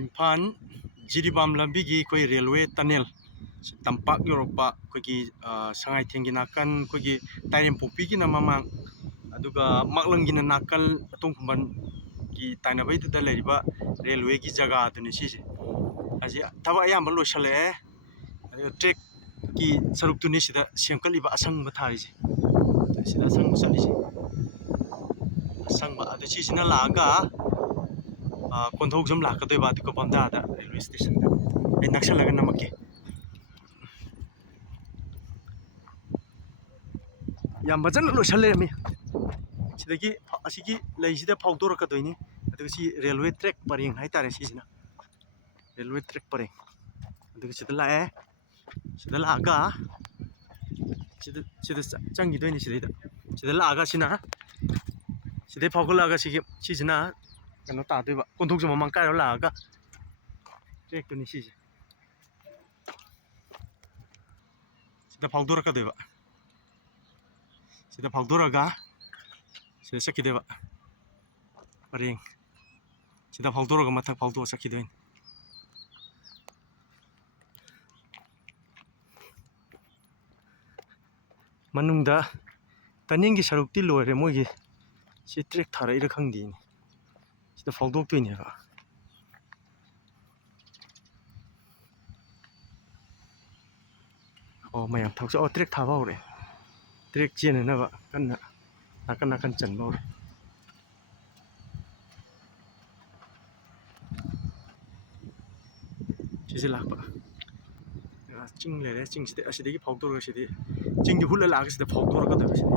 Imphal Jiribam lambigi koi railway tunnel tampak Europa kogi sangai thengi nakan kogi tairem popi gi namamang aduga maklangi na nakal atongban gi tainabai da leriba railway gi jaga aduni sije aji thaba ayamba loshale track gi saruk tuni sida semkaliba asangba tharije sida asang salije asangba adu sisina laga konthok jam lakadoi ba ko bamda da railway station da ai naksalaga namake yam bajan lo shale mi sidagi asigi leisida phawdor ka doini adu si railway track paring hai tare sisina railway track paring adu sida laga sida changi doini sida laga sina sida phawgalaga sisina kano ta doiba konthok jam mang kai laga track tuni sise sida phawdor ka doiba sida phawdoraga sida sakideba paring sida phawdoraga mathak phawdo sakidoin manungda taningi sarukti loire mogi si track tharai ra khangdi ni sida phawdok toini ba mayam thakso track thaba ore track chene na ba kanna nakan chanba ore chise lakba ching le ching side asidegi phawdor ga side ching di hulla lag side phawdor ga da side